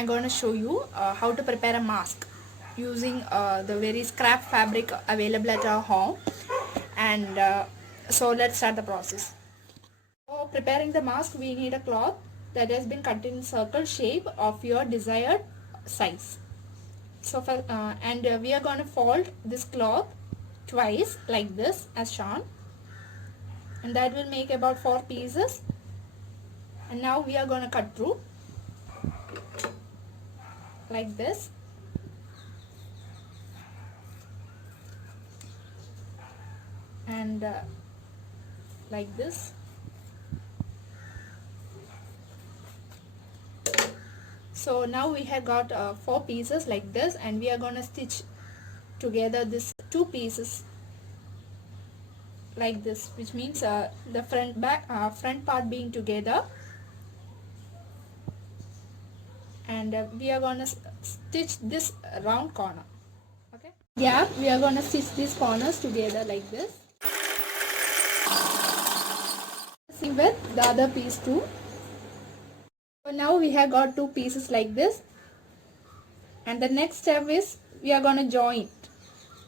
I'm going to show you how to prepare a mask using the very scrap fabric available at our home. And so let's start the process. For preparing the mask, we need a cloth that has been cut in circle shape of your desired size. So we are going to fold this cloth twice like this as shown, and that will make about 4 pieces. And now we are going to cut through like this. And like this. So now we have got 4 pieces like this, and we are going to stitch together this 2 pieces like this, which means the front part being together, and we are going to stitch this round corner. Okay, yeah, we are going to stitch these corners together like this. Same with the other piece too. So now we have got 2 pieces like this, and the next step is we are going to join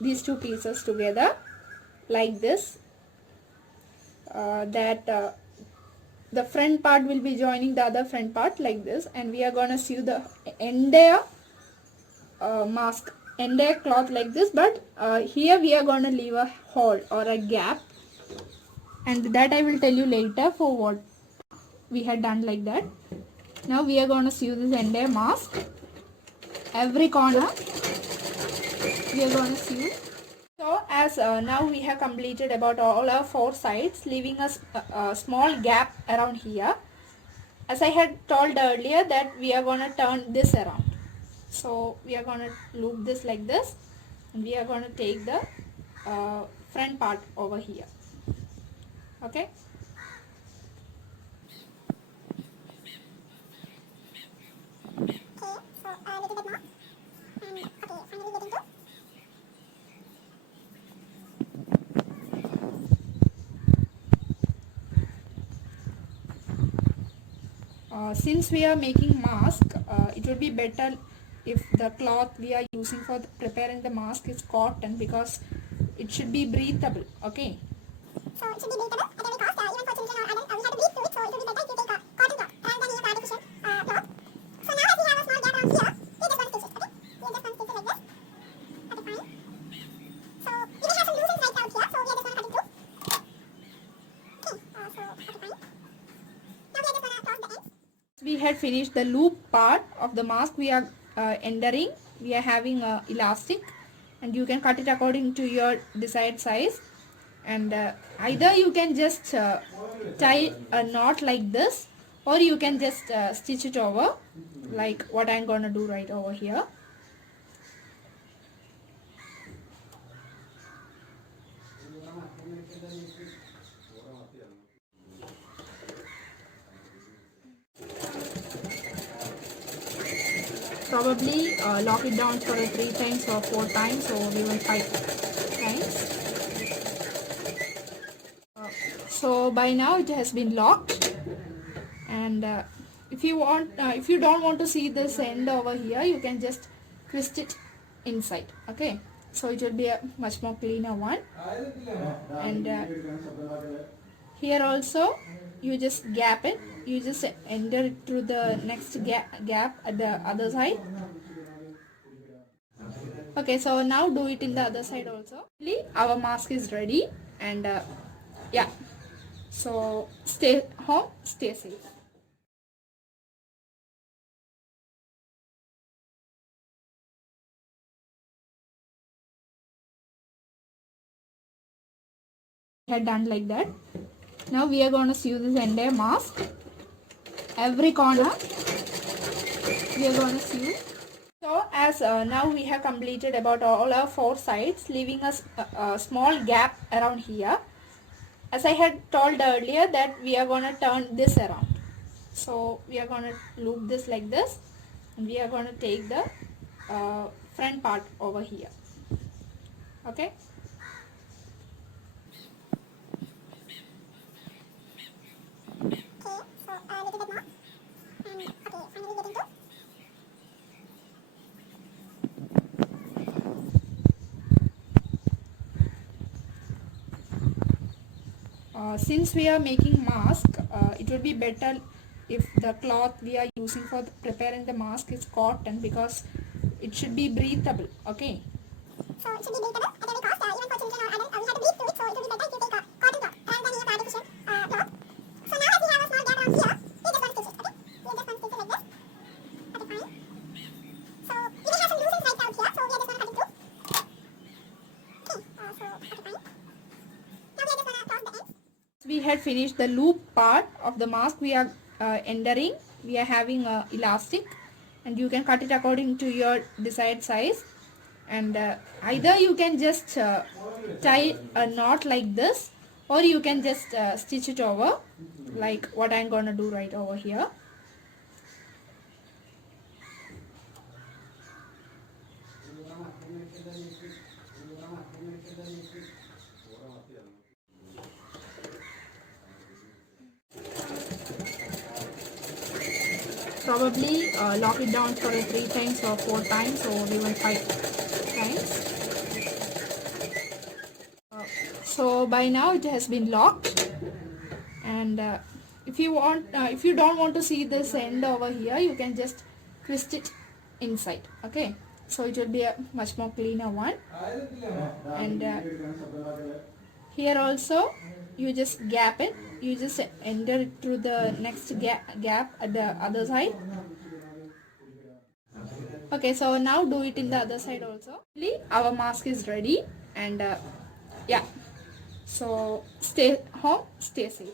these 2 pieces together like this. The front part will be joining the other front part like this, and we are going to sew the entire entire cloth like this, but here we are going to leave a hole or a gap, and that I will tell you later for what we had done like that. Now we are going to sew this entire mask, every corner we are going to sew. So as now we have completed about all our 4 sides, leaving us a small gap around here. As I had told earlier that we are going to turn this around. So we are going to loop this like this, and we are going to take the front part over here. Okay. Since we are making mask, it would be better if the cloth we are using for preparing the mask is cotton, because it should be breathable. Okay. So it should be breathable at any cost, even for children or adults. We have to breathe through it, so it will be better if you take a cotton cloth rather than use artificial cloth. So now as we have a small gap around here, we just want to stitch it. Okay, we just want to stitch it like this. Okay, fine. So we may have some loose ends right out here, so we are just going to cut it through. Okay, okay, fine. Now we are just going to cross the ends. We had finished the loop part of the mask. We are entering. We are having elastic, and you can cut it according to your desired size. And either you can just tie a knot like this, or you can just stitch it over like what I'm gonna do right over here. Probably lock it down for 3 times or 4 times or even 5 times. So by now it has been locked, and if you don't want to see this end over here, you can just twist it inside. Okay, so it will be a much more cleaner one. And here also you just gap it, you just enter it through the next gap at the other side. Okay, so now do it in the other side also. Our mask is ready, and yeah, so stay home, stay safe. Had done like that. Now we are going to sew this entire mask, every corner we are going to sew. So as now we have completed about all our 4 sides, leaving us a small gap around here. As I had told earlier that we are going to turn this around. So we are going to loop this like this, and we are going to take the front part over here. Okay. Okay, so little bit more. And okay, finally getting to Since we are making mask, it would be better if the cloth we are using for preparing the mask is cotton because it should be breathable. Okay. So it should be breathable at any cost. Even for children or adults, we have to breathe through it. So it would be better if you take a cotton cloth rather than using artificial cloth. So now as we have a small gap around here, we just want to stitch it. Okay. We just want to stitch it like this. Okay, fine. So you may have some loose right out here. So we are just going to cut it through. Okay. So okay, fine. Now we are just going to cross the ends. We had finished the loop part of the mask. We are entering. We are having elastic, and you can cut it according to your desired size. And either you can just tie a knot like this, or you can just stitch it over like what I'm gonna do right over here. Probably lock it down for 3 times or 4 times or even 5 times. So by now it has been locked, and if you don't want to see this end over here, you can just twist it inside. Okay, so it will be a much more cleaner one. And here also you just gap it. You just enter it through the next gap at the other side. Okay, so now do it in the other side also. Our mask is ready, and yeah, so stay home, stay safe.